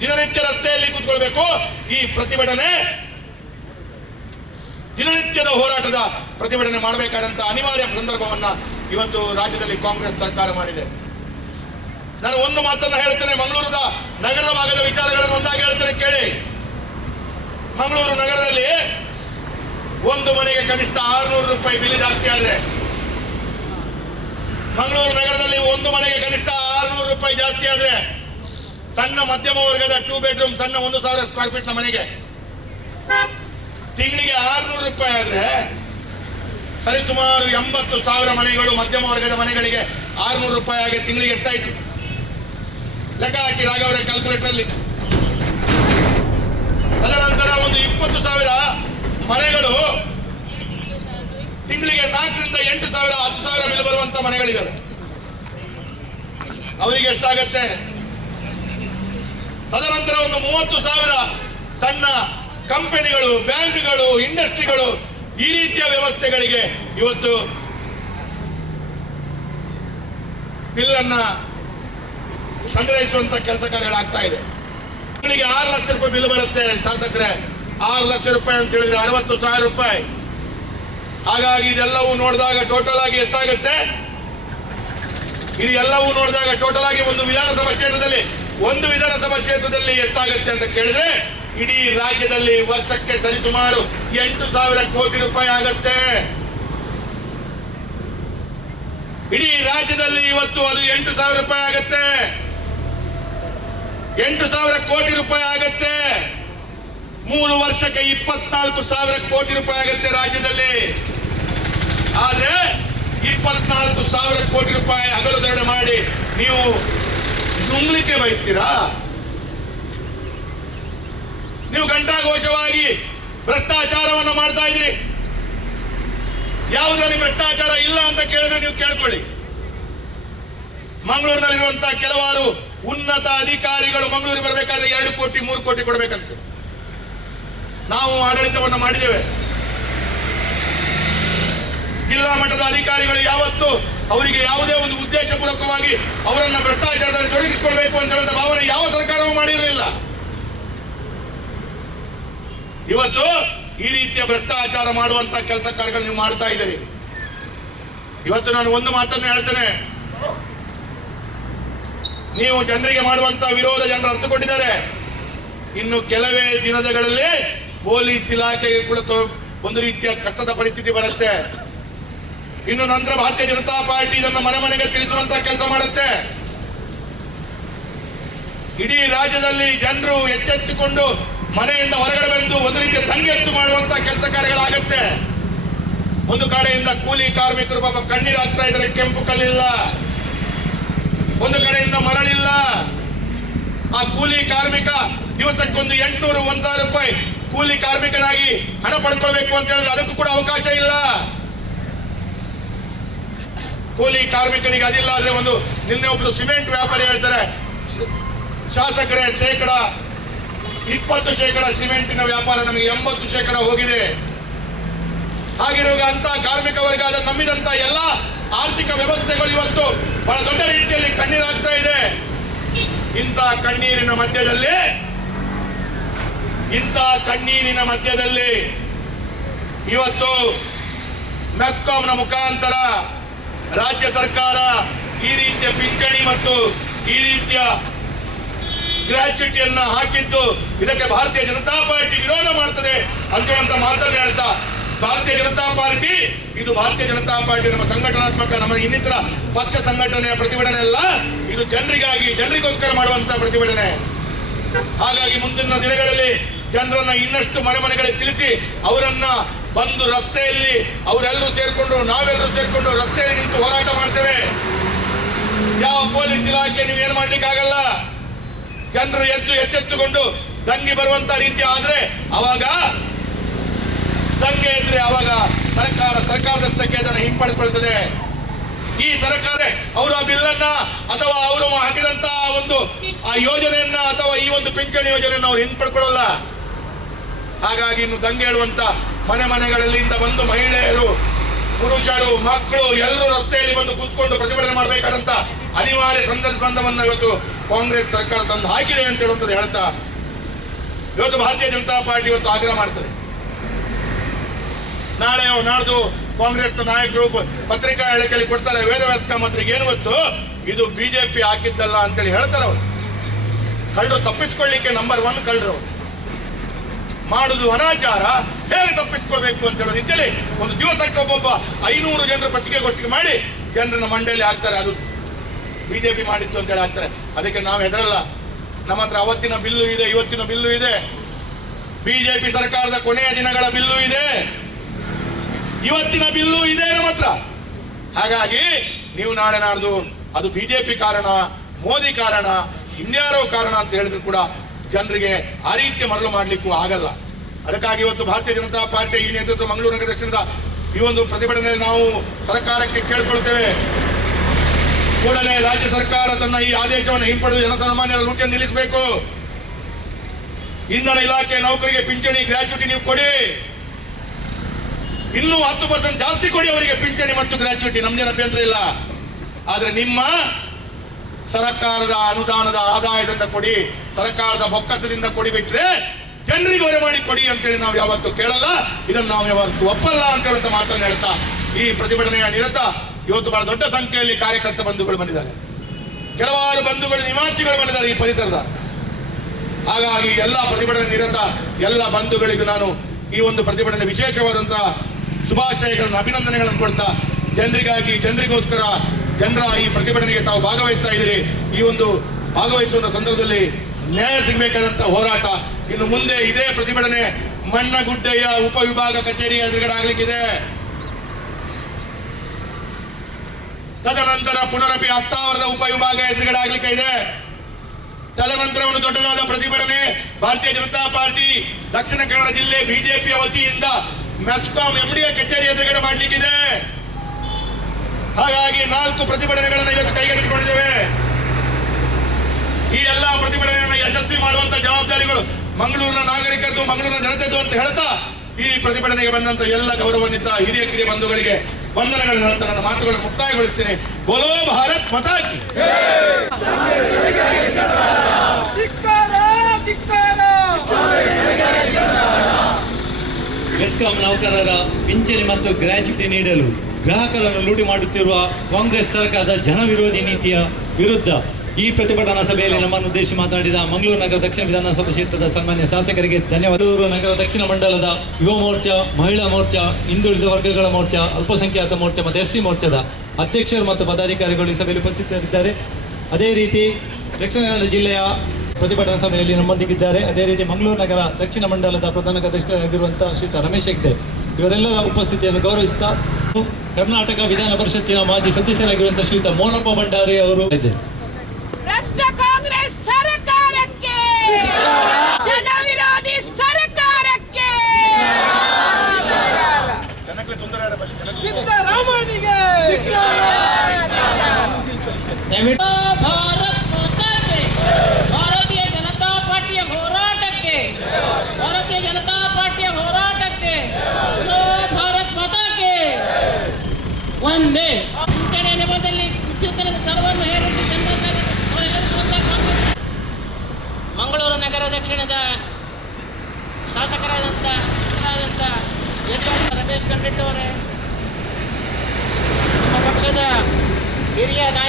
ದಿನನಿತ್ಯ ರಸ್ತೆಯಲ್ಲಿ ಕೂತ್ಕೊಳ್ಬೇಕು. ಈ ಪ್ರತಿಭಟನೆ ದಿನನಿತ್ಯದ ಹೋರಾಟದ ಪ್ರತಿಭಟನೆ ಮಾಡಬೇಕಾದಂತ ಅನಿವಾರ್ಯ ಸಂದರ್ಭವನ್ನ ಇವತ್ತು ರಾಜ್ಯದಲ್ಲಿ ಕಾಂಗ್ರೆಸ್ ಸರ್ಕಾರ ಮಾಡಿದೆ. ನಾನು ಒಂದು ಮಾತನ್ನ ಹೇಳ್ತೇನೆ, ಮಂಗಳೂರದ ನಗರದ ಭಾಗದ ವಿಚಾರಗಳನ್ನು ಒಂದಾಗಿ ಹೇಳ್ತೇನೆ ಕೇಳಿ. ಮಂಗಳೂರು ನಗರದಲ್ಲಿ ಒಂದು ಮನೆಗೆ ಕನಿಷ್ಠ 600 ರೂಪಾಯಿ ಬಿಲ್ ಜಾಸ್ತಿ ಆದ್ರೆ, ಮಂಗಳೂರು ನಗರದಲ್ಲಿ ಒಂದು ಮನೆಗೆ ಕನಿಷ್ಠ 600 ರೂಪಾಯಿ ಜಾಸ್ತಿ ಆದ್ರೆ, ಸಣ್ಣ ಮಧ್ಯಮ ವರ್ಗದ 2 ಬೆಡ್ರೂಮ್ ಸಣ್ಣ 1000 ಸ್ಕ್ವೇರ್ ಫೀಟ್ ನ ಮನೆಗೆ ತಿಂಗಳಿಗೆ 600 ರೂಪಾಯಿ ಆದ್ರೆ, ಸರಿಸುಮಾರು 80,000 ಮನೆಗಳು ಮಧ್ಯಮ ವರ್ಗದ ಮನೆಗಳಿಗೆ 600 ರೂಪಾಯಿ ಆಗಿ ತಿಂಗಳಿಗೆ ಎಷ್ಟಾಯ್ತು ಲೆಕ್ಕ ಹಾಕಿ ರಾಘವರೇ ಕ್ಯಾಲ್ಕುಲೇಟರ್ ಅಲ್ಲಿ. ತದನಂತರ ಒಂದು 20,000 ಮನೆಗಳು ತಿಂಗಳಿಗೆ 4 ರಿಂದ 8,000 10,000 ಬಿಲ್ ಬರುವಂತ ಮನೆಗಳಿದ್ದಾವೆ. ಅವರಿಗೆ ಎಷ್ಟಾಗತ್ತೆ? ತದನಂತರ ಒಂದು 30,000 ಸಣ್ಣ ಕಂಪನಿಗಳು, ಬ್ಯಾಂಕ್ಗಳು, ಇಂಡಸ್ಟ್ರಿಗಳು, ಈ ರೀತಿಯ ವ್ಯವಸ್ಥೆಗಳಿಗೆ ಇವತ್ತು ಬಿಲ್ ಅನ್ನ ಸಂಗ್ರಹಿಸುವಂತ ಕೆಲಸ ಕಾರ್ಯಗಳಾಗ್ತಾ ಇದೆ. ತಿಂಗಳಿಗೆ 6 ಲಕ್ಷ ರೂಪಾಯಿ ಬಿಲ್ ಬರುತ್ತೆ ಶಾಸಕರೇ. 6 ಲಕ್ಷ ರೂಪಾಯಿ ಅಂತ ಹೇಳಿದ್ರೆ 60,000 ರೂಪಾಯಿ. ಹಾಗಾಗಿ ಇದೆಲ್ಲವೂ ನೋಡಿದಾಗ ಟೋಟಲ್ ಆಗಿ ಎಷ್ಟಾಗುತ್ತೆ? ಇದು ಎಲ್ಲವೂ ನೋಡಿದಾಗ ಟೋಟಲ್ ಆಗಿ ಒಂದು ವಿಧಾನಸಭಾ ಕ್ಷೇತ್ರದಲ್ಲಿ ಎಷ್ಟಾಗುತ್ತೆ ಅಂತ ಕೇಳಿದ್ರೆ, ಇಡೀ ರಾಜ್ಯದಲ್ಲಿ ವರ್ಷಕ್ಕೆ ಸರಿಸುಮಾರು 8,000 ಕೋಟಿ ರೂಪಾಯಿ ಆಗತ್ತೆ. ಇಡೀ ರಾಜ್ಯದಲ್ಲಿ ಇವತ್ತು ಅದು 8,000 ರೂಪಾಯಿ ಆಗತ್ತೆ. 8,000 ಕೋಟಿ ರೂಪಾಯಿ ಆಗತ್ತೆ. 3 ವರ್ಷಕ್ಕೆ 24,000 ಕೋಟಿ ರೂಪಾಯಿ ಆಗತ್ತೆ ರಾಜ್ಯದಲ್ಲಿ. ಆದ್ರೆ 24,000 ಕೋಟಿ ರೂಪಾಯಿ ಹಗಲು ಧರಣಿ ಮಾಡಿ ನೀವು ನುಂಗ್ಲಿಕ್ಕೆ ಬಯಸ್ತೀರಾ? ನೀವು ಘಂಟಾಘೋಷವಾಗಿ ಭ್ರಷ್ಟಾಚಾರವನ್ನು ಮಾಡ್ತಾ ಇದ್ದೀರಿ. ಯಾವುದರಲ್ಲಿ ಭ್ರಷ್ಟಾಚಾರ ಇಲ್ಲ ಅಂತ ಕೇಳಿದ್ರೆ ನೀವು ಕೇಳ್ಕೊಳ್ಳಿ. ಮಂಗಳೂರಿನಲ್ಲಿರುವಂತಹ ಕೆಲವಾರು ಉನ್ನತ ಅಧಿಕಾರಿಗಳು ಮಂಗಳೂರಿಗೆ ಬರಬೇಕಾದ್ರೆ 2 ಕೋಟಿ 3 ಕೋಟಿ ಕೊಡಬೇಕಂತೆ. ನಾವು ಆಡಳಿತವನ್ನು ಮಾಡಿದ್ದೇವೆ. ಜಿಲ್ಲಾ ಮಟ್ಟದ ಅಧಿಕಾರಿಗಳು ಯಾವತ್ತು ಅವರಿಗೆ ಯಾವುದೇ ಒಂದು ಉದ್ದೇಶಪೂರ್ವಕವಾಗಿ ಅವರನ್ನ ಭ್ರಷ್ಟಾಚಾರದಲ್ಲಿ ತೊಡಗಿಸಿಕೊಳ್ಬೇಕು ಅಂತ ಹೇಳಿದ ಭಾವನೆ ಯಾವ ಸರ್ಕಾರವೂ ಮಾಡಿರಲಿಲ್ಲ. ಇವತ್ತು ಈ ರೀತಿಯ ಭ್ರಷ್ಟಾಚಾರ ಮಾಡುವಂತ ಕೆಲಸ ಕಾರ್ಯಗಳು ನೀವು ಮಾಡ್ತಾ ಇದ್ದೀರಿ. ಇವತ್ತು ನಾನು ಒಂದು ಮಾತನ್ನು ಹೇಳ್ತೇನೆ, ನೀವು ಜನರಿಗೆ ಮಾಡುವಂತ ವಿರೋಧ ಜನರು ಅರ್ಥಕೊಂಡಿದ್ದಾರೆ. ಇನ್ನು ಕೆಲವೇ ದಿನಗಳಲ್ಲಿ ಪೊಲೀಸ್ ಇಲಾಖೆಗೆ ಕೂಡ ಒಂದು ರೀತಿಯ ಕಷ್ಟದ ಪರಿಸ್ಥಿತಿ ಬರುತ್ತೆ. ಇನ್ನು ನಂತರ ಭಾರತೀಯ ಜನತಾ ಪಾರ್ಟಿ ಇದನ್ನು ಮನೆ ಮನೆಗೆ ತಿಳಿಸುವಂತ ಕೆಲಸ ಮಾಡುತ್ತೆ. ಇಡೀ ರಾಜ್ಯದಲ್ಲಿ ಜನರು ಎಚ್ಚೆತ್ತುಕೊಂಡು ಮನೆಯಿಂದ ಹೊರಗಡೆ ಬಂದು ಒಂದು ರೀತಿಯ ದಂಗೆತ್ತು ಮಾಡುವಂತ ಕೆಲಸ ಕಾರ್ಯಗಳಾಗತ್ತೆ. ಒಂದು ಕಡೆಯಿಂದ ಕೂಲಿ ಕಾರ್ಮಿಕರು ಪಾಪ ಕಣ್ಣೀರಾಗ್ತಾ ಇದ್ದಾರೆ, ಕೆಂಪು ಕಲ್ಲಿಲ್ಲ. ಒಂದು ಕಡೆಯಿಂದ ಮರಳಿಲ್ಲ. ಆ ಕೂಲಿ ಕಾರ್ಮಿಕ ದಿವಸಕ್ಕೊಂದು 800 1,000 ರೂಪಾಯಿ ಕೂಲಿ ಕಾರ್ಮಿಕನಾಗಿ ಹಣ ಪಡ್ಕೊಳ್ಬೇಕು ಅಂತ ಹೇಳಿದ್ರೆ ಅದಕ್ಕೂ ಕೂಡ ಅವಕಾಶ ಇಲ್ಲ. ಕೂಲಿ ಕಾರ್ಮಿಕನಿಗೆ ಅದಿಲ್ಲ ಆದ್ರೆ ನಿನ್ನೆ ಒಬ್ರು ಸಿಮೆಂಟ್ ವ್ಯಾಪಾರಿ ಹೇಳ್ತಾರೆ, ಶಾಸಕರೇ 20% ಸಿಮೆಂಟಿನ ವ್ಯಾಪಾರ ನಮಗೆ 80% ಹೋಗಿದೆ. ಹಾಗಿರುವಾಗ ಅಂತ ಕಾರ್ಮಿಕ ವರ್ಗ ಅದನ್ನು ನಂಬಿದಂತ ಎಲ್ಲ ಆರ್ಥಿಕ ವ್ಯವಸ್ಥೆಗಳು ಇವತ್ತು ಬಹಳ ದೊಡ್ಡ ರೀತಿಯಲ್ಲಿ ಕಣ್ಣೀರಾಗ್ತಾ ಇದೆ. ಇಂಥ ಕಣ್ಣೀರಿನ ಮಧ್ಯದಲ್ಲಿ ಇವತ್ತು ಮೆಸ್ಕಾಂನ ಮುಖಾಂತರ ರಾಜ್ಯ ಸರ್ಕಾರ ಈ ರೀತಿಯ ಪಿಂಚಣಿ ಮತ್ತು ಈ ರೀತಿಯ ಗ್ರಾಚ್ಯುಟಿಯನ್ನ ಹಾಕಿದ್ದು ಇದಕ್ಕೆ ಭಾರತೀಯ ಜನತಾ ಪಾರ್ಟಿ ವಿರೋಧ ಮಾಡ್ತದೆ ಅಂತ ಮಾತನ್ನು ಹೇಳ್ತಾ, ಭಾರತೀಯ ಜನತಾ ಪಾರ್ಟಿ ನಮ್ಮ ಸಂಘಟನಾತ್ಮಕ ನಮ್ಮ ಇನ್ನಿತರ ಪಕ್ಷ ಸಂಘಟನೆಯ ಪ್ರತಿಭಟನೆ ಅಲ್ಲ, ಇದು ಜನರಿಗೋಸ್ಕರ ಮಾಡುವಂತಹ ಪ್ರತಿಭಟನೆ. ಹಾಗಾಗಿ ಮುಂದಿನ ದಿನಗಳಲ್ಲಿ ಜನರನ್ನ ಇನ್ನಷ್ಟು ಮನೆಗಳಿಗೆ ತಿಳಿಸಿ ಅವರನ್ನ ಬಂದು ರಸ್ತೆಯಲ್ಲಿ ನಾವೆಲ್ಲರೂ ಸೇರ್ಕೊಂಡು ರಸ್ತೆಯಲ್ಲಿ ನಿಂತು ಹೋರಾಟ ಮಾಡ್ತೇವೆ. ಯಾವ ಪೊಲೀಸ್ ಇಲಾಖೆ ನೀವೇನು ಮಾಡ್ಲಿಕ್ಕಾಗಲ್ಲ. ಜನರು ಎಚ್ಚೆತ್ತುಕೊಂಡು ದಂಗೆ ಬರುವಂತ ರೀತಿ ಆದ್ರೆ ಅವಾಗ ಸರ್ಕಾರದತ್ತಕ್ಕೆ ಅದನ್ನು ಹಿಂಪಡೆದುಕೊಳ್ತದೆ. ಈ ಸರ್ಕಾರ ಅವರು ಆ ಬಿಲ್ಲನ್ನ ಅಥವಾ ಅವರು ಹಾಕಿದಂತ ಆ ಯೋಜನೆಯನ್ನ ಅಥವಾ ಈ ಒಂದು ಪಿಂಚಣಿ ಯೋಜನೆಯನ್ನು ಅವ್ರು ಹಿಂಪಡ್ಕೊಳ್ಳಲ್ಲ. ಹಾಗಾಗಿ ಇನ್ನು ದಂಗೆ ಹೇಳುವಂತ ಮನೆಗಳಿಂದ ಬಂದು ಮಹಿಳೆಯರು, ಪುರುಷರು, ಮಕ್ಕಳು ಎಲ್ಲರೂ ರಸ್ತೆಯಲ್ಲಿ ಬಂದು ಕೂತ್ಕೊಂಡು ಪ್ರತಿಭಟನೆ ಮಾಡಬೇಕಾದಂತ ಅನಿವಾರ್ಯ ಸಂದರ್ಭವನ್ನು ಇವತ್ತು ಕಾಂಗ್ರೆಸ್ ಸರ್ಕಾರ ತಂದು ಹಾಕಿದೆ ಅಂತ ಹೇಳುವಂಥದ್ದು ಹೇಳ್ತಾ ಇವತ್ತು ಭಾರತೀಯ ಜನತಾ ಪಾರ್ಟಿ ಇವತ್ತು ಆಗ್ರಹ ಮಾಡ್ತದೆ. ನಾಳೆ ನಾಡ್ದು ಕಾಂಗ್ರೆಸ್ನ ನಾಯಕರು ಪತ್ರಿಕಾ ಹೇಳಿಕೆಯಲ್ಲಿ ಕೊಡ್ತಾರೆ, ವೇದವ್ಯಾಸ ಮಂತ್ರಿಗೆ ಏನು ಗೊತ್ತು, ಇದು ಬಿಜೆಪಿ ಹಾಕಿದ್ದಲ್ಲ ಅಂತೇಳಿ ಹೇಳ್ತಾರೆ. ಅವರು ಕಳ್ಳರು ತಪ್ಪಿಸ್ಕೊಳ್ಳಿಕ್ಕೆ ನಂಬರ್ 1 ಕಳ್ಳರು. ಮಾಡುದು ಅನಾಚಾರ, ಹೇಗೆ ತಪ್ಪಿಸ್ಕೊಳ್ಬೇಕು ಅಂತ ಹೇಳೋ ರೀತಿಯಲ್ಲಿ ಒಂದು ದಿವಸಕ್ಕೆ ಒಬ್ಬೊಬ್ಬ 500 ಜನರ ಪತ್ರಿಕೆಗೋಷ್ಠಿಗೆ ಮಾಡಿ ಜನರನ್ನ ಮಂಡೆಯಲ್ಲಿ ಹಾಕ್ತಾರೆ. ಅದು ಬಿಜೆಪಿ ಮಾಡಿತ್ತು ಅಂತೇಳಿ ಹಾಕ್ತಾರೆ. ಅದಕ್ಕೆ ನಾವು ಹೆದರಲ್ಲ. ನಮ್ಮ ಹತ್ರ ಅವತ್ತಿನ ಬಿಲ್ಲು ಇದೆ, ಇವತ್ತಿನ ಬಿಲ್ಲು ಇದೆ, ಬಿಜೆಪಿ ಸರ್ಕಾರದ ಕೊನೆಯ ದಿನಗಳ ಬಿಲ್ಲು ಇದೆ, ಇವತ್ತಿನ ಬಿಲ್ಲು ಇದೆ ನಮ್ಮ ಹತ್ರ. ಹಾಗಾಗಿ ನೀವು ನಾಳೆ ನಾಡ್ದು ಅದು ಬಿಜೆಪಿ ಕಾರಣ, ಮೋದಿ ಕಾರಣ, ಇನ್ಯಾರೋ ಕಾರಣ ಅಂತ ಹೇಳಿದ್ರು ಕೂಡ ಜನರಿಗೆ ಆ ರೀತಿಯ ಮರಳು ಮಾಡಲಿಕ್ಕೂ ಆಗಲ್ಲ. ಅದಕ್ಕಾಗಿ ಇವತ್ತು ಭಾರತೀಯ ಜನತಾ ಪಾರ್ಟಿ ಈ ನೇತೃತ್ವ ಮಂಗಳೂರು ನಗರ ದಕ್ಷಿಣದ ಈ ಒಂದು ಪ್ರತಿಭಟನೆಯಲ್ಲಿ ನಾವು ಸರ್ಕಾರಕ್ಕೆ ಕೇಳಿಕೊಳ್ತೇವೆ, ಕೂಡಲೇ ರಾಜ್ಯ ಸರ್ಕಾರ ತನ್ನ ಈ ಆದೇಶವನ್ನು ಹಿಂಪಡೆದು ಜನಸಾಮಾನ್ಯರ ಲೂಟಿಯನ್ನು ನಿಲ್ಲಿಸಬೇಕು. ಇಂಧನ ಇಲಾಖೆ ನೌಕರಿಗೆ ಪಿಂಚಣಿ ಗ್ರಾಚ್ಯುಟಿ ನೀವು ಕೊಡಿ, ಇನ್ನೂ 10% ಜಾಸ್ತಿ ಕೊಡಿ ಅವರಿಗೆ ಪಿಂಚಣಿ ಮತ್ತು ಗ್ರಾಚ್ಯುಟಿ, ನಮ್ದೇನು ಅಭ್ಯಂತರ ಇಲ್ಲ. ಆದ್ರೆ ನಿಮ್ಮ ಸರ್ಕಾರದ ಅನುದಾನದ ಆದಾಯದಿಂದ ಕೊಡಿ, ಸರ್ಕಾರದ ಬೊಕ್ಕಸದಿಂದ ಕೊಡಿ, ಬಿಟ್ರೆ ಜನರಿಗೆ ಹೊರೆ ಮಾಡಿ ಕೊಡಿ ಅಂತೇಳಿ ನಾವು ಯಾವತ್ತೂ ಕೇಳಲ್ಲ, ಇದನ್ನು ನಾವು ಯಾವತ್ತೂ ಒಪ್ಪಲ್ಲ ಅಂತ ಹೇಳುವಂತ ಮಾತನ್ನು ಹೇಳ್ತಾ ಈ ಪ್ರತಿಭಟನೆಯ ನಿರತ ಇವತ್ತು ಬಹಳ ದೊಡ್ಡ ಸಂಖ್ಯೆಯಲ್ಲಿ ಕಾರ್ಯಕರ್ತ ಬಂಧುಗಳು ಬಂದಿದ್ದಾರೆ, ಕೆಲವಾರು ಬಂಧುಗಳು ನಿವಾಸಿಗಳು ಬಂದಿದ್ದಾರೆ ಈ ಪರಿಸರದ. ಹಾಗಾಗಿ ಎಲ್ಲ ಪ್ರತಿಭಟನೆ ನಿರತ ಎಲ್ಲ ಬಂಧುಗಳಿಗೂ ನಾನು ಈ ಒಂದು ಪ್ರತಿಭಟನೆ ವಿಶೇಷವಾದಂತಹ ಶುಭಾಶಯಗಳನ್ನು, ಅಭಿನಂದನೆಗಳನ್ನು ಕೊಡ್ತಾ, ಜನರಿಗಾಗಿ ಜನರಿಗೋಸ್ಕರ ಜನರ ಈ ಪ್ರತಿಭಟನೆಗೆ ತಾವು ಭಾಗವಹಿಸ್ತಾ ಇದ್ದೀರಿ. ಈ ಒಂದು ಭಾಗವಹಿಸುವಂತ ಸಂದರ್ಭದಲ್ಲಿ ನ್ಯಾಯ ಸಿಗಬೇಕಾದಂತ ಹೋರಾಟ ಇನ್ನು ಮುಂದೆ ಇದೇ ಪ್ರತಿಭಟನೆ ಮಣ್ಣಗುಡ್ಡೆಯ ಉಪವಿಭಾಗ ಕಚೇರಿಯ ಎದುರುಗಡೆ ಆಗ್ಲಿಕ್ಕಿದೆ. ತದನಂತರ ಪುನರಪಿ ಹತ್ತಾವರದ ಉಪವಿಭಾಗ ಎದುರುಗಡೆ ಆಗ್ಲಿಕ್ಕೆ ಇದೆ. ತದನಂತರ ಒಂದು ದೊಡ್ಡದಾದ ಪ್ರತಿಭಟನೆ ಭಾರತೀಯ ಜನತಾ ಪಾರ್ಟಿ ದಕ್ಷಿಣ ಕನ್ನಡ ಜಿಲ್ಲೆ ಬಿಜೆಪಿಯ ವತಿಯಿಂದ ಮೆಸ್ಕಾಂ ಎಂಡಿಯ ಕಚೇರಿ ಎದುರುಗಡೆ ಮಾಡಲಿಕ್ಕಿದೆ. ಹಾಗಾಗಿ 4 ಪ್ರತಿಭಟನೆಗಳನ್ನು ಇವತ್ತು ಕೈಗೆತ್ತಿಕೊಂಡಿದ್ದೇವೆ. ಈ ಎಲ್ಲಾ ಪ್ರತಿಭಟನೆಯನ್ನು ಯಶಸ್ವಿ ಮಾಡುವಂತ ಜವಾಬ್ದಾರಿಗಳು ಮಂಗಳೂರಿನ ನಾಗರಿಕರದು, ಮಂಗಳೂರಿನ ಜನತೆದು ಅಂತ ಹೇಳ್ತಾ ಈ ಪ್ರತಿಭಟನೆಗೆ ಬಂದಂತ ಎಲ್ಲ ಗೌರವಾನ್ವಿತ ಹಿರಿಯ ಕಿರಿಯ ಬಂಧುಗಳಿಗೆ ವಂದನೆಗಳನ್ನು ಹೇಳ್ತಾ ನನ್ನ ಮಾತುಗಳನ್ನು ಮುಕ್ತಾಯಗೊಳಿಸ್ತೇನೆ. ಬೋಲೋ ಭಾರತ್ ಮಾತಾ ಕಿ. ಮೆಸ್ಕಾಂ ನೌಕರರ ಪಿಂಚಣಿ ಮತ್ತು ಗ್ರಾಚ್ಯುಟಿ ನೀಡಲು ಗ್ರಾಹಕರನ್ನು ಲೂಟಿ ಮಾಡುತ್ತಿರುವ ಕಾಂಗ್ರೆಸ್ ಸರ್ಕಾರದ ಜನವಿರೋಧಿ ನೀತಿಯ ವಿರುದ್ಧ ಈ ಪ್ರತಿಭಟನಾ ಸಭೆಯಲ್ಲಿ ನಮ್ಮನ್ನು ಉದ್ದೇಶಿಸಿ ಮಾತನಾಡಿದ ಮಂಗಳೂರು ನಗರ ದಕ್ಷಿಣ ವಿಧಾನಸಭಾ ಕ್ಷೇತ್ರದ ಸನ್ಮಾನ್ಯ ಶಾಸಕರಿಗೆ ಧನ್ಯವಾದ. ಮಂಗಳೂರು ನಗರ ದಕ್ಷಿಣ ಮಂಡಲದ ಯುವ ಮೋರ್ಚಾ, ಮಹಿಳಾ ಮೋರ್ಚಾ, ಹಿಂದುಳಿದ ವರ್ಗಗಳ ಮೋರ್ಚಾ, ಅಲ್ಪಸಂಖ್ಯಾತ ಮೋರ್ಚಾ ಮತ್ತು SC ಮೋರ್ಚಾದ ಅಧ್ಯಕ್ಷರು ಮತ್ತು ಪದಾಧಿಕಾರಿಗಳು ಈ ಸಭೆಯಲ್ಲಿ ಉಪಸ್ಥಿತರಿದ್ದಾರೆ. ಅದೇ ರೀತಿ ದಕ್ಷಿಣ ಕನ್ನಡ ಜಿಲ್ಲೆಯ ಪ್ರತಿಭಟನಾ ಸಭೆಯಲ್ಲಿ ನಮ್ಮೊಂದಿಗಿದ್ದಾರೆ. ಅದೇ ರೀತಿ ಮಂಗಳೂರು ನಗರ ದಕ್ಷಿಣ ಮಂಡಲದ ಪ್ರಧಾನ ಕಾರ್ಯದರ್ಶಿಯಾಗಿರುವಂತಹ ಶ್ರೀಯುತ ರಮೇಶ್ ಹೆಗ್ಡೆ ಇವರೆಲ್ಲರ ಉಪಸ್ಥಿತಿಯನ್ನು ಗೌರವಿಸುತ್ತಾ ಕರ್ನಾಟಕ ವಿಧಾನ ಪರಿಷತ್ತಿನ ಮಾಜಿ ಸದಸ್ಯರಾಗಿರುವಂತಹ ಶ್ರೀಯುತ ಮೋನಪ್ಪ ಭಂಡಾರಿ ಅವರು ಇದ್ದಾರೆ. ಭ್ರಷ್ಟ ಕಾಂಗ್ರೆಸ್ ಸರ್ಕಾರಕ್ಕೆ, ಜನವಿರೋಧಿ ಸರ್ಕಾರಕ್ಕೆ, ಸಿದ್ದರಾಮಯ್ಯನಿಗೆ ಭಾರತ್ ಮಾತಾಕ್ಕೆ, ಭಾರತೀಯ ಜನತಾ ಪಾರ್ಟಿಯ ಹೋರಾಟಕ್ಕೆ, ಭಾರತೀಯ ಜನತಾ ಪಾರ್ಟಿಯ ಹೋರಾಟಕ್ಕೆ, ಭಾರತ್ ಮಾತಾಕ್ಕೆ ಒಂದೇ. ಪಿಂಚಣಿ ನೆಪದಲ್ಲಿ ವಿದ್ಯುತ್ತಿನ ದರವನ್ನು ಹೇರಿಸಿ ಮಂಗಳೂರು ನಗರ ದಕ್ಷಿಣದ ಶಾಸಕರಾದಂಥ ರಮೇಶ್ ಕಂಡಿಟ್ಟವರೇ, ನಮ್ಮ ಪಕ್ಷದ ಹಿರಿಯ ನಾಯಕ